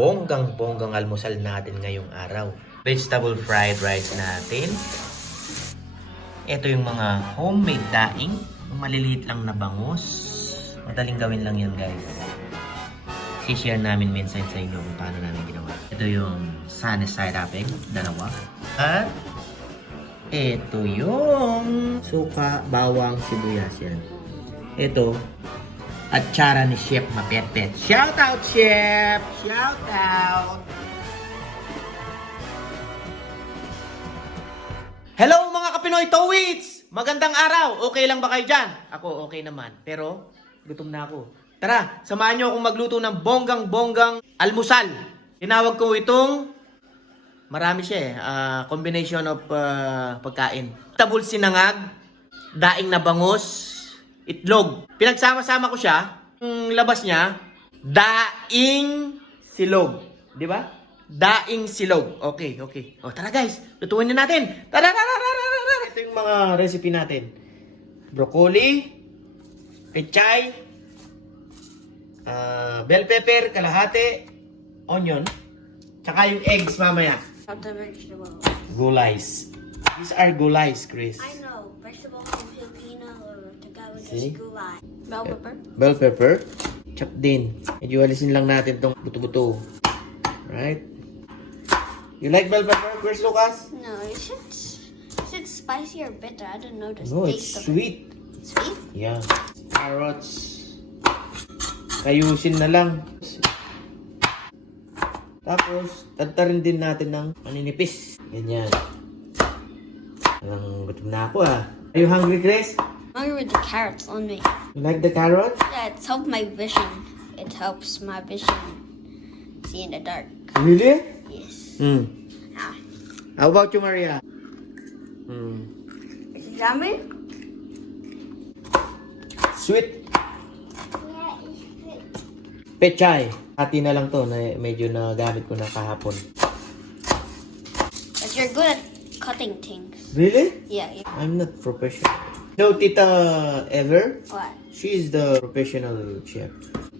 bonggang bonggang almusal natin ngayong araw. Vegetable fried rice natin. Ito yung mga homemade daing. Maliliit lang na bangus. Madaling gawin lang yan, guys. I-share namin minsan sa inyo kung paano namin ginawa. Ito yung sunny side up egg, dalawa. At ito yung suka, bawang, sibuyas yan. Ito, at tsara ni Chef Mapetpet. Shout out, Chef! Shout out! Hello mga Kapinoy Towits! Magandang araw! Okay lang ba kayo dyan? Ako okay naman. Pero, gutom na ako. Tara, samahan nyo akong magluto ng bonggang bonggang almusal. Tinawag ko itong, marami siya eh, combination of pagkain. Tabul sinangag, daing na bangus, itlog. Pinagsama-sama ko siya. Yung labas niya, daing silog. Di ba? Daing silog. Okay, okay. O, tara guys. Lutuin na natin. Tara. Ito yung mga recipe natin. Broccoli, pechay, bell pepper, kalahati, onion, tsaka yung eggs mamaya. The vegetable. Gulays. These are gulays, Chris. I know. Vegetable from Filipino or Tagalog is gulay. Bell pepper. Bell pepper. Chop din. Medyo alisin lang natin tong buto-buto. Right? You like bell pepper, Chris Lucas? No, is it spicy or bitter? I don't know the No, taste it's of sweet. it. Sweet? Yeah. Carrots. Kayusin na lang. Tapos, tadtarin din natin ng maninipis. Ganyan. Gutom na ako ah. Are you hungry, Chris? I'm hungry with the carrots on me. You like the carrot? Yeah, it's helped my vision. It helps my vision see in the dark. Really? Yes. Ah. How about you, Maria? Is it yummy? Sweet. Yeah, it's good. Pechay. Hati na lang to. Na medyo nagamit ko na kahapon. But you're good at cutting things. Really? Yeah. I'm not professional. No, Tita Ever. What? She is the professional chef.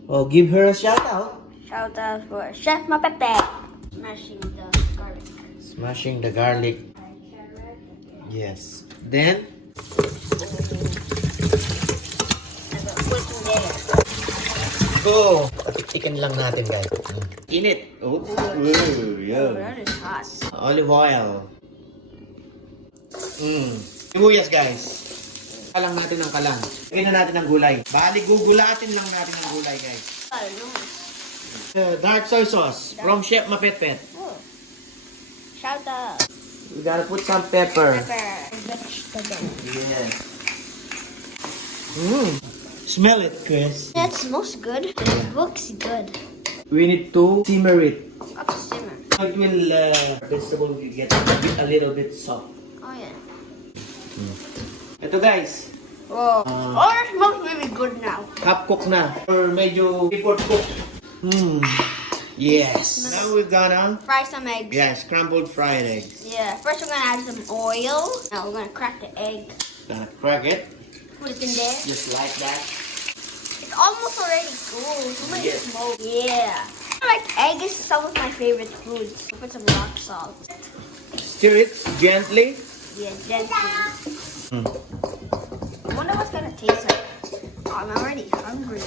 Oh, give her a shout out. Shout out for Chef Mapepe. Smashing the garlic. Smashing the garlic. Yes. Then, go! Patiktikan lang natin, guys. Init. Oh, yeah. That is hot. Olive oil. Sibuyas, guys. Kalang natin ng kalang. Lagyan na natin ng gulay. Bali, gugulatin lang natin ng gulay, guys. I don't know. Dark soy sauce from Chef Mapetpet. Oh. Shout out. We gotta put some pepper. Vegetable. Yes. Smell it, Chris. That smells good. It looks good. We need to simmer it. Up simmer. It will, vegetable will get a little bit soft. Oh yeah. Ito, guys. Whoa. Oh, it smells really good now. Half cook na. Or medyo before cook. Yes. Now we're gonna, Fry some eggs. scrambled fried eggs. Yeah. First we're gonna add some oil. Now we're gonna crack the egg. Gonna crack it. Put it in there. Just like that. It's almost already cool. So much Yes. smoke. Yeah. Like egg is some of my favorite foods. Put some rock salt. Stir it gently. Yeah, gently. I wonder what's gonna taste like. Oh, I'm already hungry.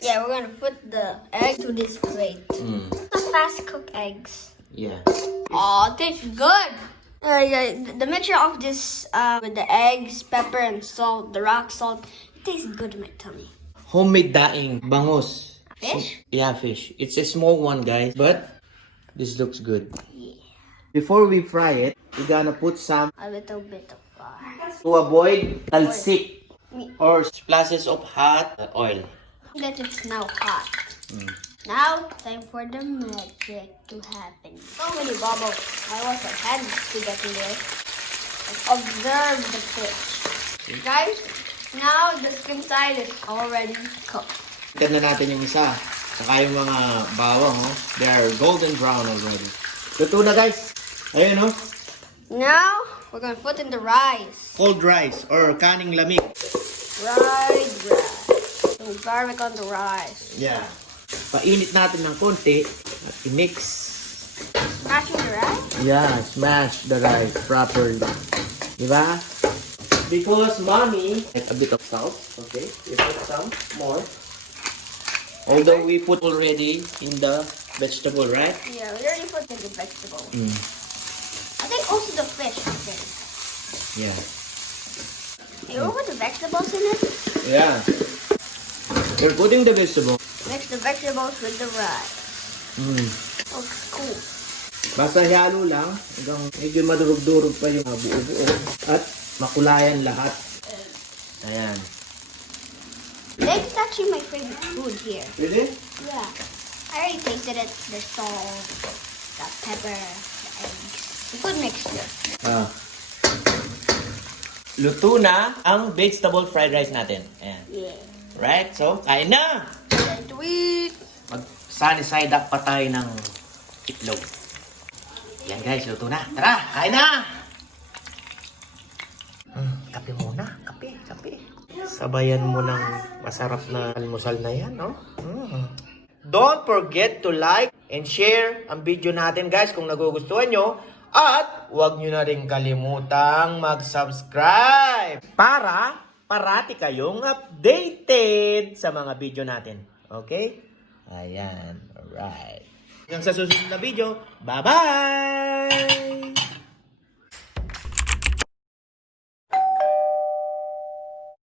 Yeah, we're gonna put the egg to this plate. The fast cook eggs. Yeah. Oh, it tastes good. Yeah, the mixture of this with the eggs, pepper, and salt, the rock salt, it tastes good in my tummy. Homemade daing bangus. Fish? Yeah, fish. It's a small one, guys, but this looks good. Yeah. Before we fry it, we're gonna put some A little bit of flour. to avoid talsik or splashes of hot oil. That it's now hot. Now, time for the magic to happen. So many bubbles. I want my hands to get in there. Observe the fish. Guys, now the skin side is already cooked. Tignan na natin yung isa. Saka yung mga bawang, oh. They are golden brown already. Luto na, guys. Ayun, oh. Now, we're gonna put in the rice. Cold rice or kaning lamig. Fried rice. Some garlic on the rice. Yeah. Painit natin ng konti at i-mix. Smashing the rice? Yeah, smash the rice properly. Diba? Because mommy add a bit of salt. Okay, we put some more. Although we put already in the vegetable, right? Yeah, we already put in the vegetable. Mm. I think also the fish, I think. Yeah. You will put the vegetables in it? Yeah. We're putting the vegetable. Mix the vegetables with the rice. Mm. Oh, cool. Basta halo lang hanggang medyo madurog-durog pa yung buo-buo at makulayan lahat. Ayan. Egg is actually my favorite food here. Really? Yeah. I already tasted it. The salt, the pepper, the eggs. It's a good mixture. Ah. Luto na ang vegetable fried rice natin. Ayan. Yeah. Right? So, kain na! Time to eat. Mag-sunny side up pa tayo ng itlog. Yan guys, luto na. Tara, kain na! Kape muna. Kape. Sabayan mo ng masarap na almusal na yan, no? Don't forget to like and share ang video natin guys kung nagugustuhan nyo. At huwag nyo na rin kalimutang mag-subscribe para parati kayong updated sa mga video natin. Okay? Ayan. Alright. Hanggang sa susunod na video. Bye-bye!